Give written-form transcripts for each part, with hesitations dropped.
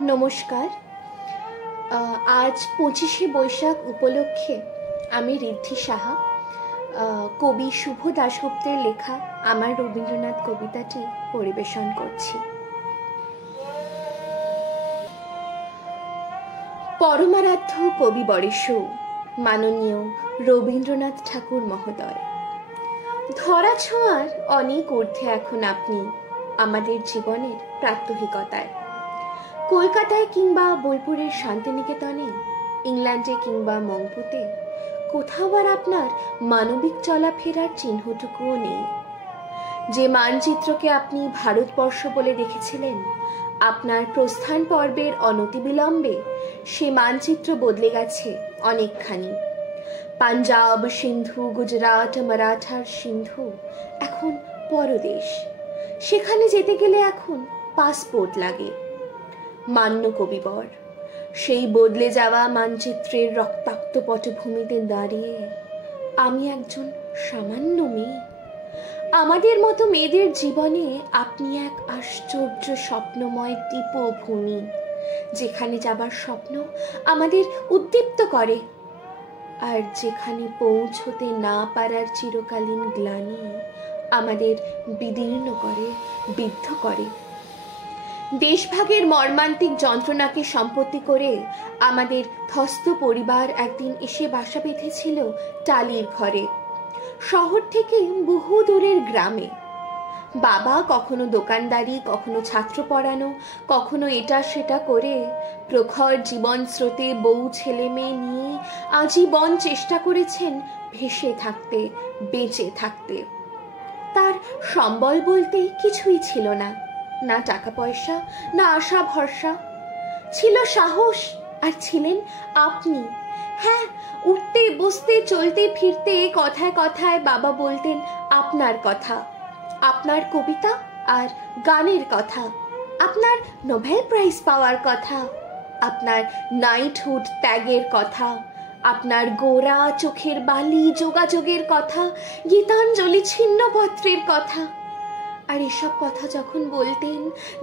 নমস্কার। আজ 25শে বৈশাখ উপলক্ষে আমি ঋদ্ধি সাহা কবি শুভ দাশগুপ্তের লেখা আমার রবীন্দ্রনাথ কবিতাটি পরিবেশন করছি। পরমারাধ্য কবি বরেণ্য মাননীয় রবীন্দ্রনাথ ঠাকুর মহোদয়, ধরা ছোঁয়ার অনেক ঊর্ধ্বে এখন আপনি আমাদের জীবনের প্রাত্যহিকতায়। কলকাতায় কিংবা বোলপুরের শান্তিনিকেতনে, ইংল্যান্ডে কিংবা মংপুতে কোথাও আর আপনার মানবিক চলাফেরার চিহ্নটুকুও নেই। যে মানচিত্রকে আপনি ভারতবর্ষ বলে দেখেছিলেন, আপনার প্রস্থান পর্বের অনতিবিলম্বে সে মানচিত্র বদলে গেছে অনেকখানি। পাঞ্জাব, সিন্ধু, গুজরাট, মারাঠার সিন্ধু এখন পরদেশ। সেখানে যেতে গেলে এখন পাসপোর্ট লাগে। মান্য কবিবর, সেই বদলে যাওয়া মানচিত্রের রক্তাক্ত পটভূমিতে দাঁড়িয়ে আমি একজন সামান্য মেয়ে। আমাদের মতো মেয়েদের জীবনে আপনি এক আশ্চর্য স্বপ্নময় দীপভূমি, যেখানে যাবার স্বপ্ন আমাদের উদ্দীপ্ত করে, আর যেখানে পৌঁছতে না পারার চিরকালীন গ্লানি আমাদের বিদীর্ণ করে, বিদ্ধ করে। দেশভাগের মর্মান্তিক যন্ত্রণাকে সম্পত্তি করে আমাদের ধ্বস্ত পরিবার একদিন এসে বাসা বেঁধেছিল টালির ঘরে, শহর থেকে বহু দূরের গ্রামে। বাবা কখনো দোকানদারি, কখনো ছাত্র পড়ানো, কখনো এটা সেটা করে প্রখর জীবন স্রোতে বউ ছেলে মেয়ে নিয়ে আজীবন চেষ্টা করেছেন ভেসে থাকতে, বেঁচে থাকতে। তার সম্বল বলতে কিছুই ছিল না, না টাকা পয়সা, না আশা ভরসা। ছিল সাহস, আর ছিলেন আপনি। হ্যাঁ, উঠতে বসতে চলতে ফিরতে কথায় কথায় বাবা বলতেন আপনার কথা, আপনার কবিতা আর গানের কথা, আপনার নোবেল প্রাইজ পাওয়ার কথা, আপনার নাইটহুড ত্যাগের কথা, আপনার গোরা চোখের বালি যোগাযোগের কথা, গীতাঞ্জলি ছিন্নপত্রের কথা। আর এসব কথা যখন বলতেন,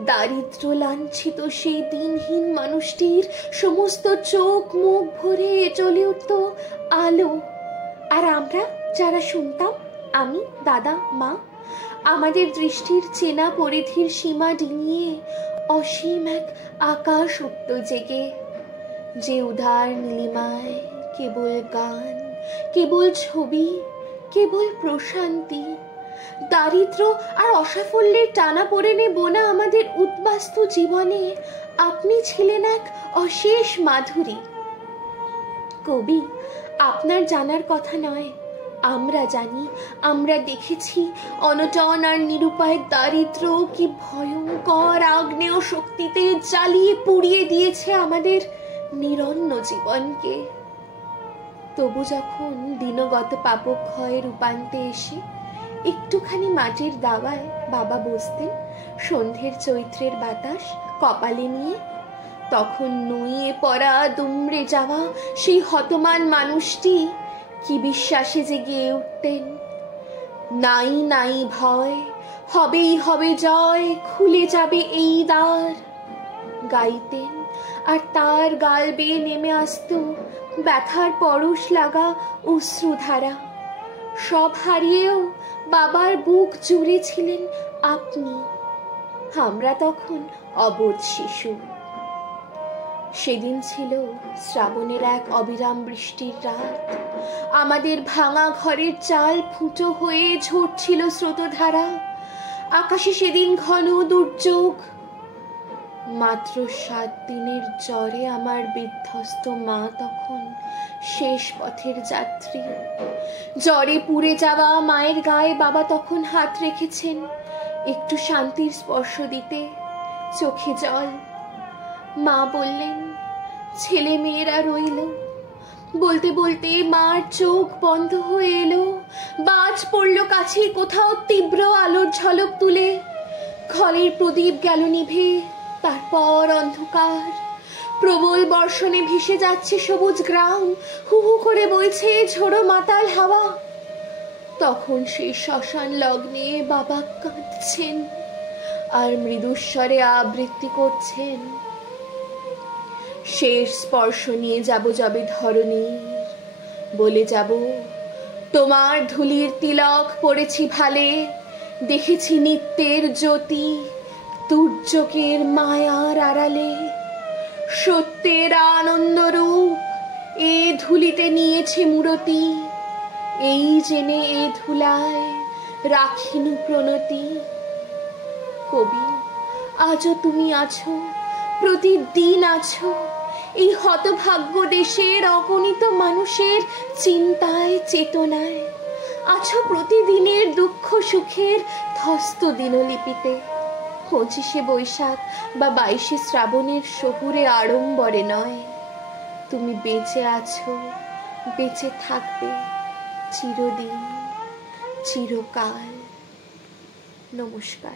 দারিদ্র লাঞ্ছিত সেই দিনহীন মানুষটির সমস্ত চোখ মুখ ভরে জ্বলে উঠত আলো। আর আমরা যারা শুনতাম, আমি, দাদা, মা, আমাদের দৃষ্টির চেনা পরিধির সীমা ডিঙিয়ে অসীম এক আকাশ উঠত জেগে, যে উদার নীলিমায় কেবল গান, কেবল ছবি, কেবল প্রশান্তি। দারিদ্র আর অসাফল্যের টানা পড়েনে বোনা আমাদের উদ্বাস্তু জীবনে আপনি ছিলেন এক অশেষ মাধুরী। কবি, আপনার জানার কথা নয়, আমরা জানি, আমরা দেখেছি অনটন আর নিরুপায় দারিদ্র কি ভয়ঙ্কর আগ্নেয় শক্তিতে জ্বালিয়ে পুড়িয়ে দিয়েছে আমাদের নিরন্ন জীবনকে। তবু যখন দিনগত পাপক্ষয়ের রূপান্তে এসে একটুখানি মাটির দাওয়ায় বাবা বসতেন সন্ধ্যের চৈত্রের বাতাস কপালে নিয়ে, তখন নুইয়ে পড়া দুমড়ে যাওয়া সেই হতমান মানুষটি কি বিশ্বাসে যে গেয়ে উঠতেন, নাই নাই ভয়, হবেই হবে জয়, খুলে যাবে এই দ্বার। গাইতেন, আর তার গাল বেয়ে নেমে আসত ব্যথার পরশ লাগা অশ্রুধারা। সব হারিয়েও বাবার বুক জুড়ে ছিলেন আপনি। আমরা তখন অবোধ শিশু। সেদিন ছিল শ্রাবণের এক অবিরাম বৃষ্টির রাত। আমাদের ভাঙা ঘরের চাল ফুটো হয়ে ঝরছিল স্রোতধারা। আকাশে সেদিন ঘন দুর্যোগ। মাত্র 7 দিনের জ্বরে আমার বিধ্বস্ত মা তখন শেষ পথের যাত্রী। জ্বরে পুড়ে যাওয়া মায়ের গায়ে বাবা তখন হাত রেখেছেন একটু শান্তির স্পর্শ দিতে, চোখে জল। মা বললেন, ছেলে মেয়েরা রইল। বলতে বলতে মার চোখ বন্ধ হয়ে এলো। বাজ পড়ল কাছে কোথাও তীব্র আলোর ঝলক তুলে। ঘরের প্রদীপ গেল নিভে, তারপর অন্ধকার। প্রবল বর্ষণে ভেসে যাচ্ছে সবুজ গ্রাম, হু হু করে বইছে ঝোড়ো মাতাল হাওয়া। তখন সেই শ্মশান লগ্নে বাবা কাঁদছেন আর মৃদুস্বরে আবৃত্তি করছেন, শেষ স্পর্শ নিয়ে যাব যবে ধরণীর, বলে যাব তোমার ধুলির তিলক পড়েছি ভালে, দেখেছি নিত্যের জ্যোতি দুর্যোগের মায়ার আড়ালে। সত্যের আনন্দ রূপ এ ধুলিতে নিয়েছে মূরতি, এই জেনে এ ধুলায় রাখিনু প্রণতি। কবি, আজও তুমি আছো, প্রতিদিন আছো এই হতভাগ্য দেশের অগণিত মানুষের চিন্তায় চেতনায়, আছো প্রতিদিনের দুঃখ সুখের ধ্বস্ত দিনলিপিতে। 25শে বৈশাখ বা 22শে শ্রাবণের শহুরে আড়ম্বরে নয়, তুমি বেঁচে আছো, বেঁচে থাকবে চিরদিন, চিরকাল। নমস্কার।